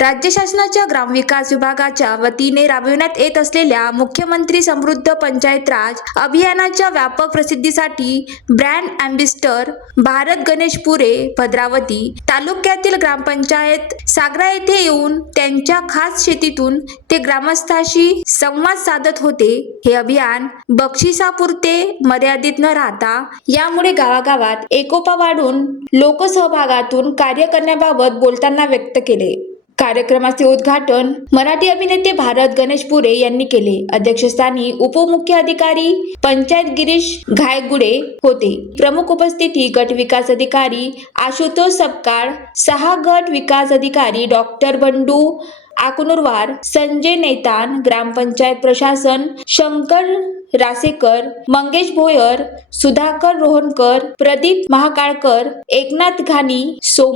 राज्य शासनाच्या ग्रामविकास विभागाच्या वतीने राबविण्यात येत असलेल्या मुख्यमंत्री समृद्ध पंचायत राज अभियानाच्या व्यापक प्रसिद्धीसाठी ब्रँड अँबॅसेडर भारत गणेश पुरे भद्रावती तालुक्यातील ग्रामपंचायत सागरा येथे येऊन त्यांच्या खास शेतीतून ते ग्रामस्थांशी संवाद साधत होते। हे अभियान बक्षिसापुरते मर्यादित न राहता यामुळे गावागावात एकोपा वाढून लोकसहभागातून कार्य करण्याबाबत बोलताना व्यक्त केले। कार्यक्रमाचे उद्घाटन मराठी अभिनेते भारत गणेश पुरे यांनी केले। अध्यक्षस्थानी उपमुख्य अधिकारी पंचायत गिरीश घायगुडे होते। प्रमुख उपस्थिती गट विकास अधिकारी आशुतोष सपकाळ, 6 गट विकास अधिकारी डॉक्टर बंडू आकुनुरवार, संजय नेतान, ग्रामपंचायत प्रशासन शंकर रासेकर, मंगेश भोयर, सुधाकर रोहनकर, प्रदीप महाकाळकर, एकनाथ घानी,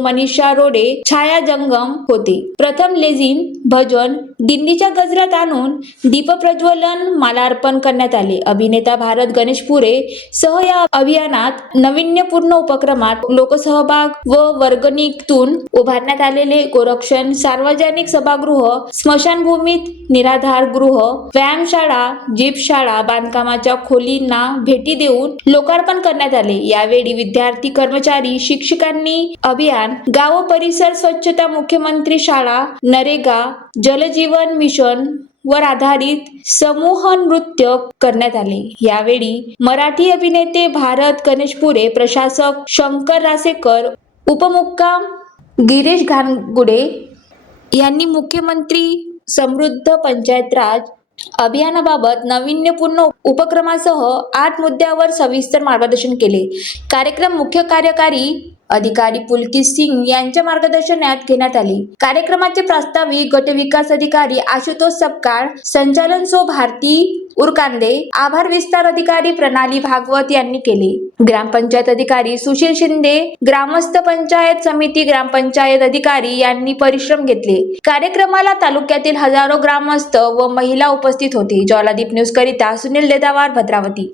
मनीषा रोडे, छाया जंगम होते। प्रथम लेझिम भजन दिंडीच्या गजरात आणून दीप प्रज्वलन मालार्पण करण्यात आले। अभिनेता भारत गणेश पुरे सह या अभियानात नाविन्यपूर्ण उपक्रमात लोकसहभाग व वर्गणीतून उभारण्यात आलेले गोरक्षण, सार्वजनिक सभागृह, स्मशानभूमीत निराधार गृह, व्यायामशाळा, जीपशाळा बांधकामाच्या खोलींना भेटी देऊन लोकार्पण करण्यात आले। यावेळी विद्यार्थी, कर्मचारी, शिक्षकांनी अभियान, गाव परिसर स्वच्छता, मुख्यमंत्री शाळा, नरेगा, जलजीवन मिशन वर आधारित समूह नृत्य करण्यात आले। यावेळी मराठी अभिनेते भारत गणेश पुरे, प्रशासक शंकर रासेकर, उपमुक्काम गिरीश घायगुडे यांनी मुख्यमंत्री समृद्ध पंचायत राज अभियानाबाबत नाविन्यपूर्ण उपक्रमासह 8 मुद्द्यावर सविस्तर मार्गदर्शन केले। कार्यक्रम मुख्य कार्यकारी अधिकारी पुलकित सिंग यांच्या मार्गदर्शनात घेण्यात आले। कार्यक्रमाचे प्रास्ताविक गट विकास अधिकारी आशुतोष सपकाळ, संचालन भारती उरकांदे, आभार विस्तार अधिकारी प्रणाली भागवत यांनी केले। ग्रामपंचायत अधिकारी सुशील शिंदे, ग्रामस्थ पंचायत समिती ग्रामपंचायत अधिकारी यांनी परिश्रम घेतले। कार्यक्रमाला तालुक्यातील हजारो ग्रामस्थ व महिला उपस्थित होते। ज्वालादीप न्यूज करिता सुनील देदावार, भद्रावती।